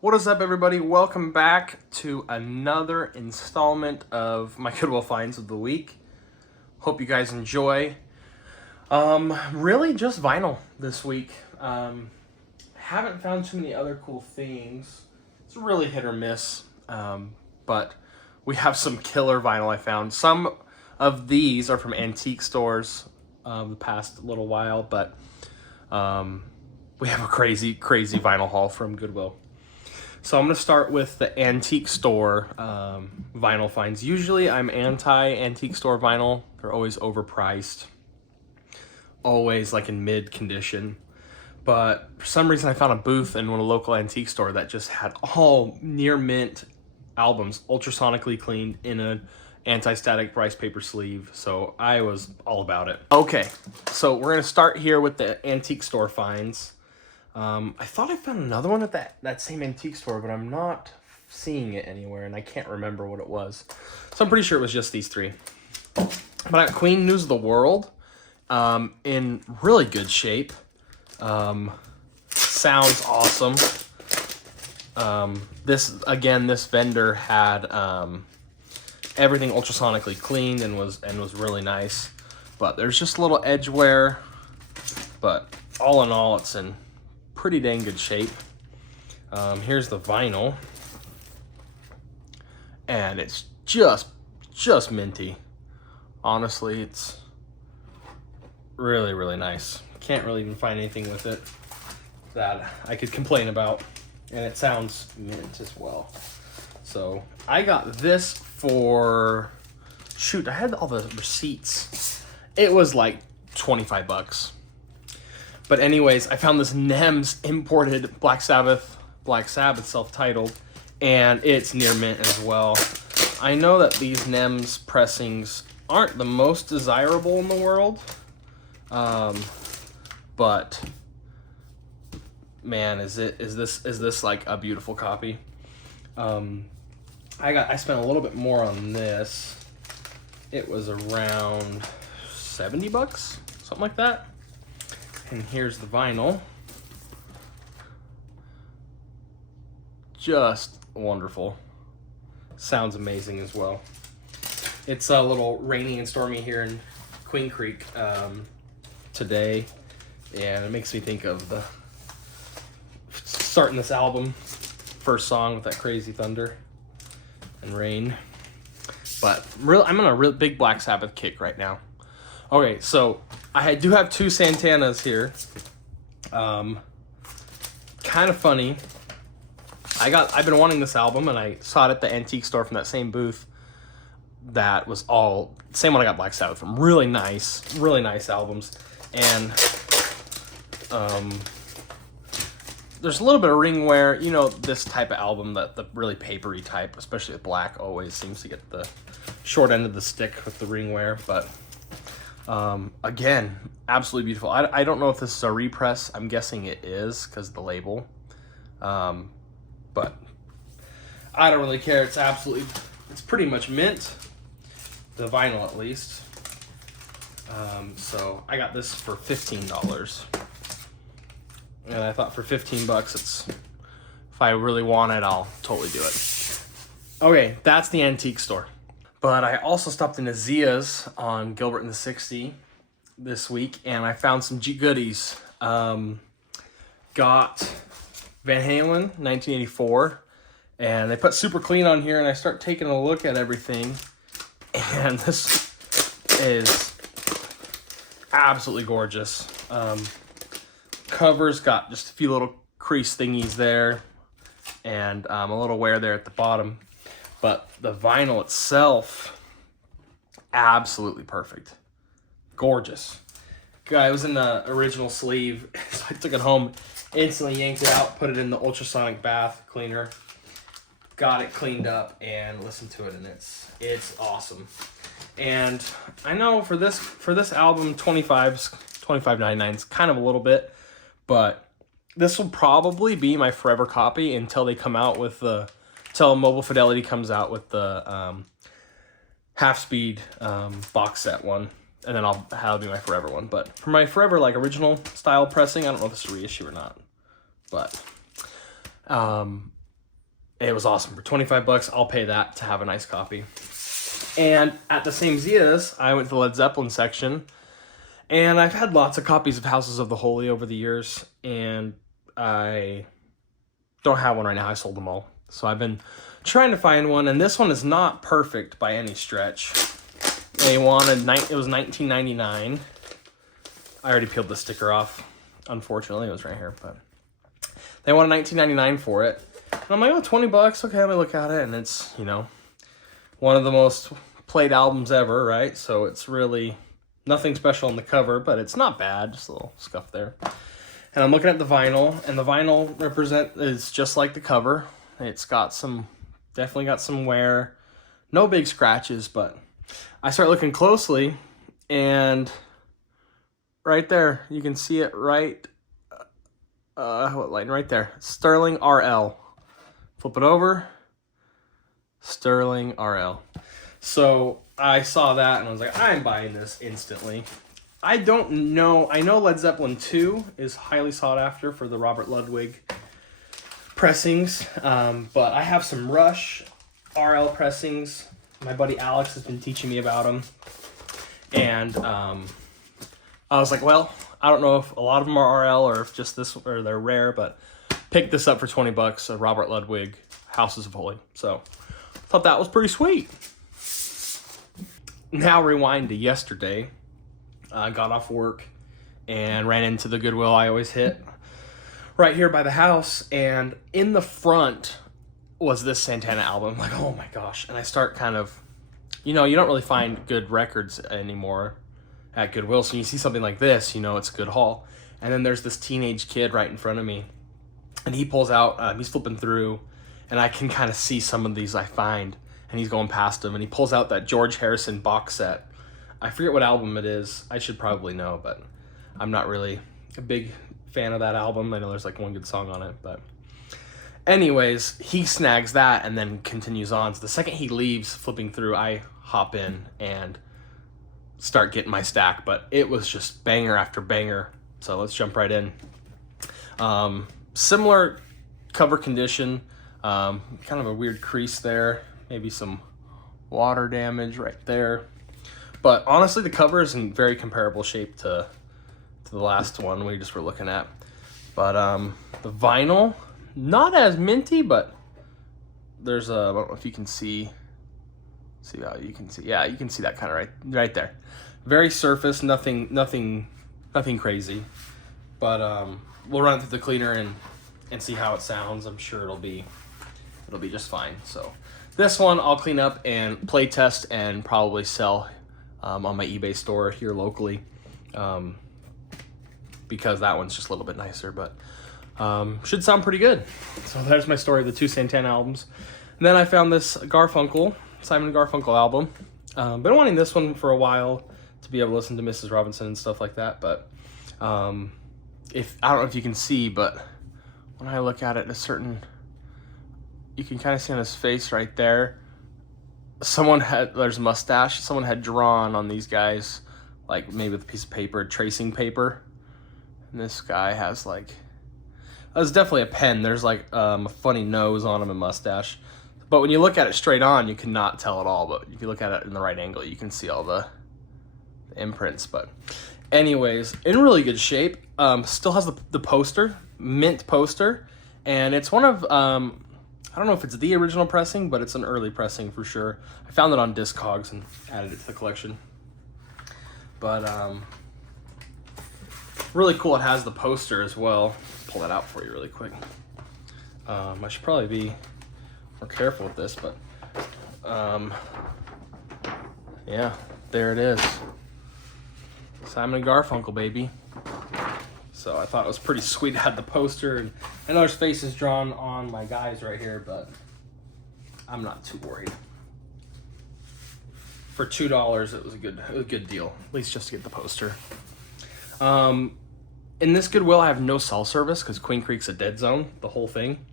What is up, everybody? Welcome back to another installment of my Goodwill finds of the week. Hope you guys enjoy. Really just vinyl this week. Haven't found too many other cool things. It's really hit or miss, but we have some killer vinyl I found. Some of these are from antique stores the past little while, but we have a crazy vinyl haul from Goodwill. So I'm going to start with the antique store vinyl finds. Usually I'm anti-antique store vinyl. They're always overpriced. Always like in mid condition. But for some reason I found a booth in a local antique store that just had all near mint albums, ultrasonically cleaned in an anti-static rice paper sleeve. So I was all about it. Okay, so we're going to start here with the antique store finds. I thought I found another one at that same antique store, but I'm not seeing it anywhere, and I can't remember what it was. So I'm pretty sure it was just these three. But I got Queen News of the World in really good shape. Sounds awesome. This vendor had everything ultrasonically cleaned and was really nice. But there's just a little edge wear, but all in all, it's in pretty dang good shape. Here's the vinyl, and it's just minty. Honestly, it's really nice. Can't really even find anything with it that I could complain about, and it sounds mint as well. So I got this for, shoot, I had all the receipts. It was like 25 bucks. But anyways, I found this NEMS imported Black Sabbath self-titled, and it's near mint as well. I know that these NEMS pressings aren't the most desirable in the world, but man, is this like a beautiful copy? I spent a little bit more on this. It was around 70 bucks, something like that. And here's the vinyl. Just wonderful. Sounds amazing as well. It's a little rainy and stormy here in Queen Creek today, and it makes me think of the starting this album, first song with that crazy thunder and rain. But I'm on a real big Black Sabbath kick right now. Okay, so I do have two Santanas here. Kind of funny. I've been wanting this album, and I saw it at the antique store from that same booth. That was all same one I got Black Sabbath from. Really nice albums. And there's a little bit of ring wear. You know, this type of album, the really papery type, especially with black, always seems to get the short end of the stick with the ring wear, but again, absolutely beautiful. I don't know if this is a repress. I'm guessing it is because of the label. But I don't really care. It's pretty much mint. The vinyl, at least. So I got this for $15. And I thought for 15 bucks, if I really want it, I'll totally do it. Okay, that's the antique store. But I also stopped in Azia's on Gilbert and the 60 this week, and I found some goodies. Got Van Halen, 1984, and they put Super Clean on here, and I start taking a look at everything, and this is absolutely gorgeous. Cover's got just a few little crease thingies there, and a little wear there at the bottom. But the vinyl itself, absolutely perfect. Gorgeous. Guy, it was in the original sleeve, so I took it home, instantly yanked it out, put it in the ultrasonic bath cleaner, got it cleaned up, and listened to it, and it's awesome. And I know for this album, $25.99 is kind of a little bit, but this will probably be my forever copy until they come out with until Mobile Fidelity comes out with the half-speed box set one, and then that'll be my forever one. But for my forever, like, original style pressing, I don't know if this is a reissue or not, but it was awesome. For 25 bucks, I'll pay that to have a nice copy. And at the same Zia's, I went to the Led Zeppelin section, and I've had lots of copies of Houses of the Holy over the years, and I don't have one right now. I sold them all. So I've been trying to find one, and this one is not perfect by any stretch. It was $19.99. I already peeled the sticker off. Unfortunately, it was right here, but they wanted $19.99 for it. And I'm like, oh, 20 bucks. Okay, let me look at it. And it's, you know, one of the most played albums ever, right? So it's really nothing special on the cover, but it's not bad. Just a little scuff there. And I'm looking at the vinyl, and the vinyl is just like the cover. It's got definitely got some wear. No big scratches, but I start looking closely, and right there, you can see it right, what line? Right there. Sterling RL. Flip it over. Sterling RL. So I saw that and I was like, I'm buying this instantly. I don't know. I know Led Zeppelin 2 is highly sought after for the Robert Ludwig pressings, but I have some Rush RL pressings. My buddy Alex has been teaching me about them, and I was like, well, I don't know if a lot of them are RL or if just this, or they're rare, but picked this up for 20 bucks, a Robert Ludwig Houses of Holy. So I thought that was pretty sweet. Now rewind to yesterday. I got off work and ran into the Goodwill I always hit right here by the house, and in the front was this Santana album. I'm like, oh my gosh. And I start kind of, you know, you don't really find good records anymore at Goodwill, so you see something like this, you know, it's a good haul. And then there's this teenage kid right in front of me, and he pulls out, he's flipping through, and I can kind of see some of these I find, and he's going past him, and he pulls out that George Harrison box set. I forget what album it is. I should probably know, but I'm not really a big fan of that album. I know there's like one good song on it, but anyways, he snags that and then continues on. So the second he leaves flipping through, I hop in and start getting my stack, but it was just banger after banger. So let's jump right in. Similar cover condition, kind of a weird crease there, maybe some water damage right there. But honestly, the cover is in very comparable shape to the last one we just were looking at. But the vinyl, not as minty, but there's a, I don't know if you can see how you can see. Yeah, you can see that kind of right there. Very surface, nothing crazy. But we'll run it through the cleaner and see how it sounds. I'm sure it'll be just fine. So this one I'll clean up and play test and probably sell on my eBay store here locally, because that one's just a little bit nicer, but should sound pretty good. So there's my story of the two Santana albums. And then I found this Simon Garfunkel album. Been wanting this one for a while to be able to listen to Mrs. Robinson and stuff like that, but if I don't know if you can see, but when I look at it, you can kind of see on his face right there, there's a mustache. Someone had drawn on these guys, like maybe with a piece of paper, tracing paper. And this guy has that's definitely a pen. There's like a funny nose on him and mustache. But when you look at it straight on, you cannot tell at all. But if you look at it in the right angle, you can see all the imprints. But anyways, in really good shape. Still has the poster, mint poster. And it's one of, I don't know if it's the original pressing, but it's an early pressing for sure. I found it on Discogs and added it to the collection. But really cool. It has the poster as well. Pull that out for you really quick. I should probably be more careful with this, but yeah, there it is. Simon & Garfunkel, baby. So I thought it was pretty sweet. It had the poster, and I know there's faces drawn on my guys right here, but I'm not too worried. For $2, it was a good deal, at least just to get the poster. In this Goodwill, I have no cell service because Queen Creek's a dead zone, the whole thing.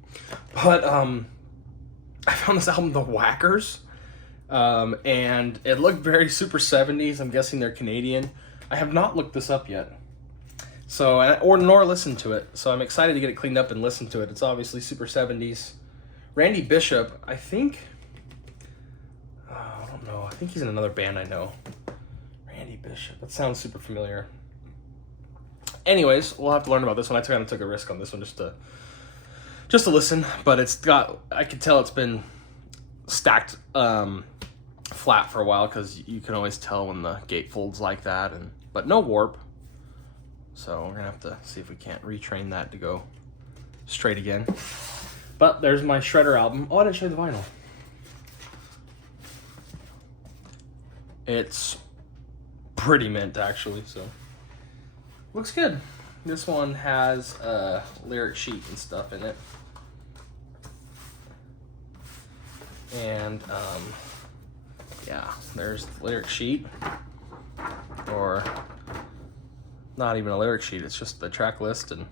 But I found this album, The Whackers, and it looked very super 70s. I'm guessing they're Canadian. I have not looked this up yet, nor listened to it. So I'm excited to get it cleaned up and listen to it. It's obviously super 70s, Randy Bishop, I think, I don't know, I think he's in another band I know. Randy Bishop, that sounds super familiar. Anyways, we'll have to learn about this one. I kind of took a risk on this one just to listen, but it's got, I can tell it's been stacked flat for a while, because you can always tell when the gate folds like that, but no warp. So we're gonna have to see if we can't retrain that to go straight again. But there's my Shredder album. Oh, I didn't show you the vinyl. It's pretty mint, actually, so looks good. This one has a lyric sheet and stuff in it. And yeah, there's the lyric sheet, or not even a lyric sheet, it's just the track list and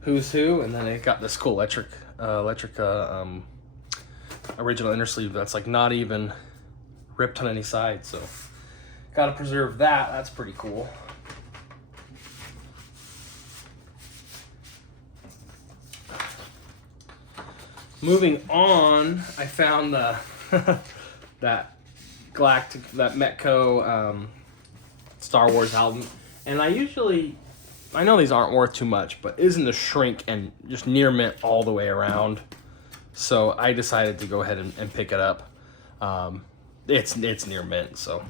who's who, and then it got this cool Electrica original inner sleeve that's like not even ripped on any side, so gotta preserve that. That's pretty cool. Moving on, I found the that Metco Star Wars album, and I know these aren't worth too much, but isn't the shrink and just near mint all the way around, so I decided to go ahead and pick it up. It's near mint, so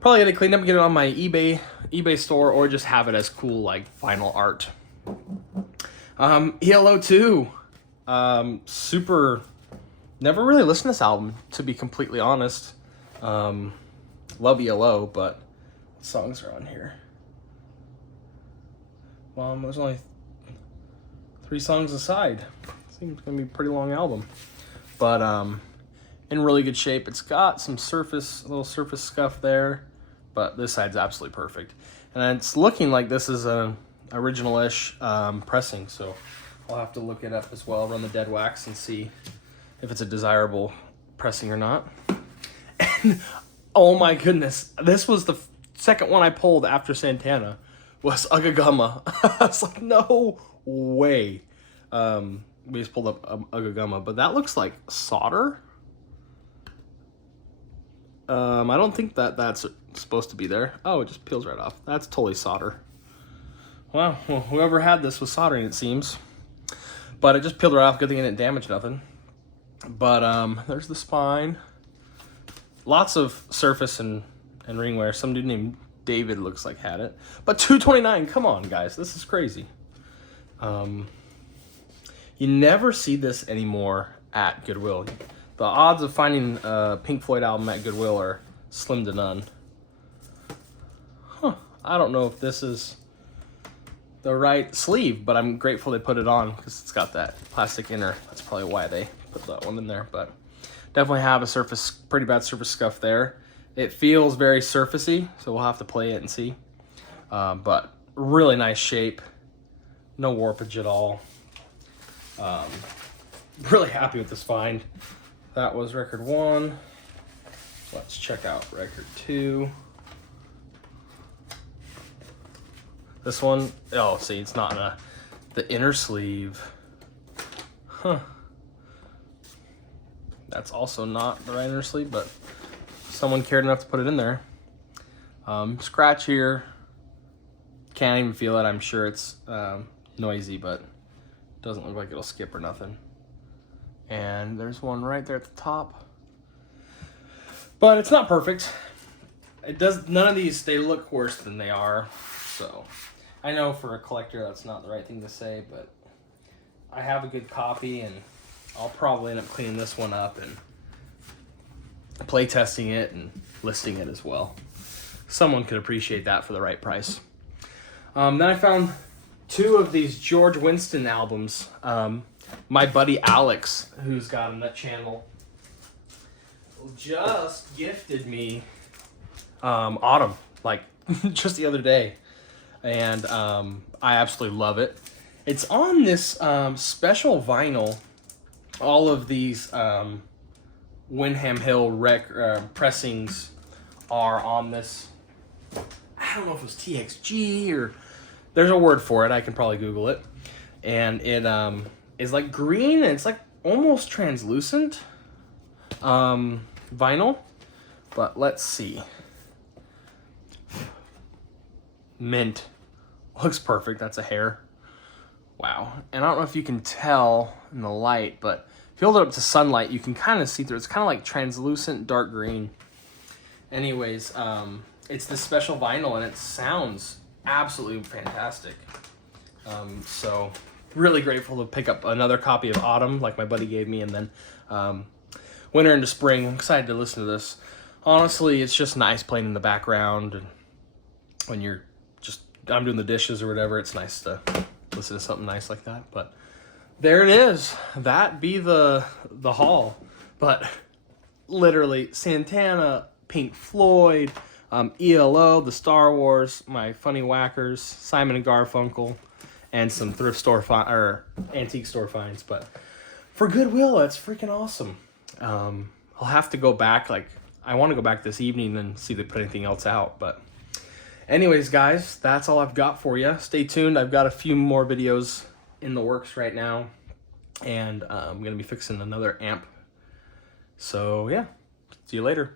probably gonna clean up and get it on my eBay store, or just have it as cool like vinyl art. ELO 2. Super, never really listened to this album, to be completely honest. Love ELO, but songs are on here. Well, there's only 3 songs aside. Seems gonna be a pretty long album, but in really good shape. It's got some little surface scuff there, but this side's absolutely perfect. And it's looking like this is an original-ish pressing, so I'll have to look it up as well, run the dead wax, and see if it's a desirable pressing or not. And oh my goodness, this was the second one I pulled after Santana, was Ugagumma. I was like, no way. We just pulled up Ugagumma, but that looks like solder. I don't think that's supposed to be there. Oh, it just peels right off. That's totally solder. Well, whoever had this was soldering, it seems. But it just peeled right off. Good thing it didn't damage nothing. But there's the spine. Lots of surface and ring wear. Some dude named David looks like had it. But $229, come on, guys. This is crazy. You never see this anymore at Goodwill. The odds of finding a Pink Floyd album at Goodwill are slim to none. Huh. I don't know if this is the right sleeve, but I'm grateful they put it on, because it's got that plastic inner. That's probably why they put that one in there, but definitely have a pretty bad surface scuff there. It feels very surfacey, so we'll have to play it and see. But really nice shape, no warpage at all. Really happy with this find. That was record 1. Let's check out record 2. This one, oh, see, it's not in the inner sleeve. Huh. That's also not the right inner sleeve, but someone cared enough to put it in there. Scratch here. Can't even feel it. I'm sure it's noisy, but doesn't look like it'll skip or nothing. And there's one right there at the top. But it's not perfect. None of these, they look worse than they are, so I know for a collector that's not the right thing to say, but I have a good copy, and I'll probably end up cleaning this one up and play testing it and listing it as well. Someone could appreciate that for the right price. Then I found 2 of these George Winston albums. My buddy Alex, who's got a nut channel, just gifted me Autumn, like just the other day. And I absolutely love it. It's on this special vinyl. All of these Windham Hill pressings are on this. I don't know if it was TXG or there's a word for it. I can probably Google it. And it is like green, and it's like almost translucent vinyl, but let's see. Mint. Looks perfect. That's a hair. Wow. And I don't know if you can tell in the light, but if you hold it up to sunlight, you can kind of see through. It's kind of like translucent dark green. Anyways, it's this special vinyl, and it sounds absolutely fantastic. So really grateful to pick up another copy of Autumn, like my buddy gave me, and then winter into spring. I'm excited to listen to this. Honestly, it's just nice playing in the background, and when you're I'm doing the dishes or whatever, it's nice to listen to something nice like that. But there it is. That be the haul. But literally, Santana, Pink Floyd, ELO, the Star Wars, my Funny Whackers, Simon and Garfunkel, and some thrift store or antique store finds. But for Goodwill, that's freaking awesome. I'll have to go back. Like, I want to go back this evening and see if they put anything else out. But anyways, guys, that's all I've got for you. Stay tuned. I've got a few more videos in the works right now, and I'm going to be fixing another amp. So, yeah, see you later.